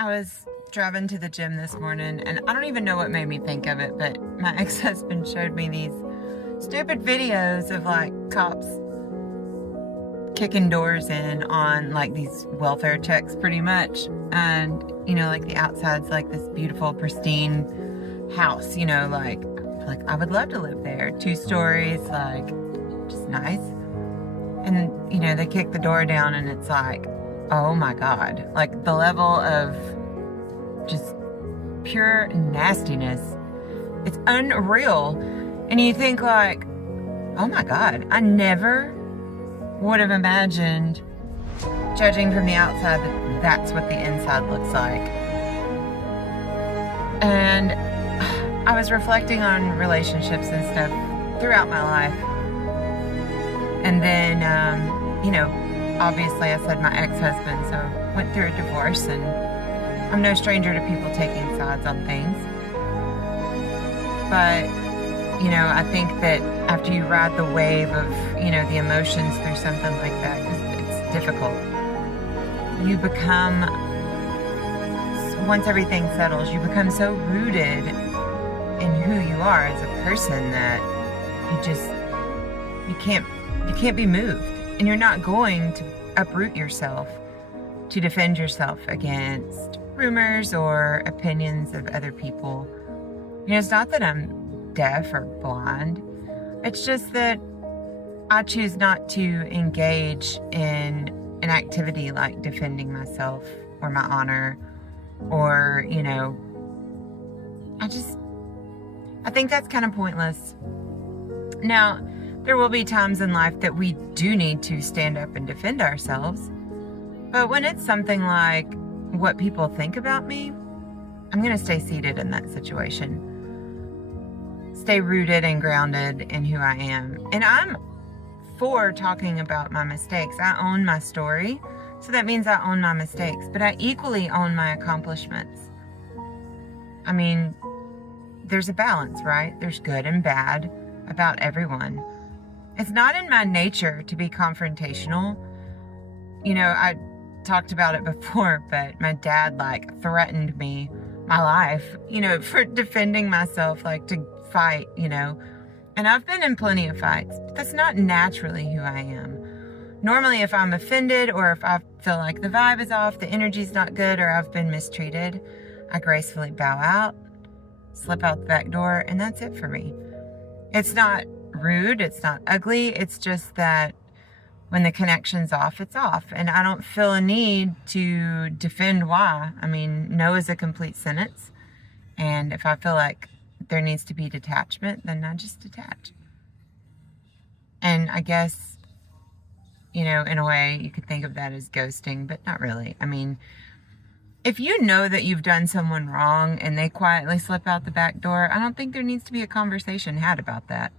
I was driving to the gym this morning, and I don't even know what made me think of it, but my ex-husband showed me these stupid videos of like cops kicking doors in on like these welfare checks pretty much. And you know, like the outside's like this beautiful pristine house, you know, like I would love to live there, 2 stories, like just nice. And you know, they kick the door down and it's like, oh my God, like the level of just pure nastiness, it's unreal. And you think like, oh my God, I never would have imagined, judging from the outside, that that's what the inside looks like. And I was reflecting on relationships and stuff throughout my life. And then, you know, obviously I said my ex-husband, so went through a divorce, and I'm no stranger to people taking sides on things. But, you know, I think that after you ride the wave of, you know, the emotions through something like that, because it's difficult, you become, once everything settles, you become so rooted in who you are as a person that you can't be moved. And you're not going to uproot yourself to defend yourself against rumors or opinions of other people. You know, it's not that I'm deaf or blind. It's just that I choose not to engage in an activity like defending myself or my honor, or, you know, I think that's kind of pointless. Now, there will be times in life that we do need to stand up and defend ourselves. But when it's something like what people think about me, I'm going to stay seated in that situation. Stay rooted and grounded in who I am. And I'm for talking about my mistakes. I own my story, so that means I own my mistakes. But I equally own my accomplishments. I mean, there's a balance, right? There's good and bad about everyone. It's not in my nature to be confrontational. You know, I talked about it before, but my dad like threatened me, my life, you know, for defending myself, like to fight, you know. And I've been in plenty of fights, but that's not naturally who I am. Normally, if I'm offended or if I feel like the vibe is off, the energy's not good, or I've been mistreated, I gracefully bow out, slip out the back door, and that's it for me. It's not rude, it's not ugly, it's just that when the connection's off, it's off. And I don't feel a need to defend why. I mean, no is a complete sentence. And if I feel like there needs to be detachment, then I just detach. And I guess, you know, in a way, you could think of that as ghosting, but not really. I mean, if you know that you've done someone wrong and they quietly slip out the back door, I don't think there needs to be a conversation had about that.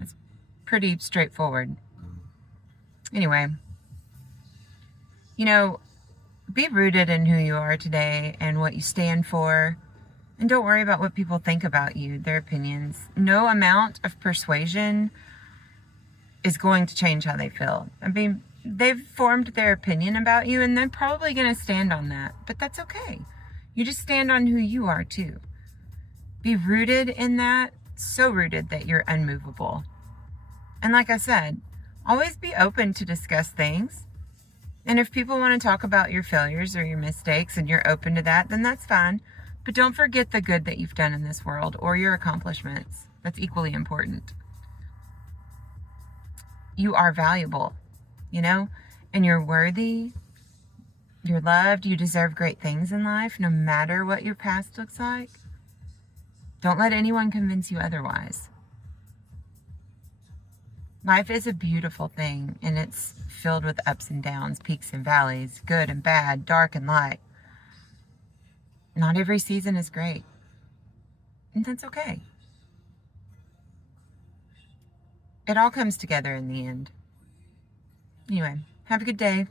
It's pretty straightforward. Anyway, you know, be rooted in who you are today and what you stand for. And don't worry about what people think about you, their opinions. No amount of persuasion is going to change how they feel. I mean, they've formed their opinion about you, and they're probably going to stand on that. But that's okay. You just stand on who you are too. Be rooted in that, so rooted that you're unmovable. And like I said, always be open to discuss things. And if people want to talk about your failures or your mistakes and you're open to that, then that's fine. But don't forget the good that you've done in this world or your accomplishments. That's equally important. You are valuable, you know, and you're worthy. You're loved. You deserve great things in life, no matter what your past looks like. Don't let anyone convince you otherwise. Life is a beautiful thing, and it's filled with ups and downs, peaks and valleys, good and bad, dark and light. Not every season is great, and that's okay. It all comes together in the end. Anyway, have a good day.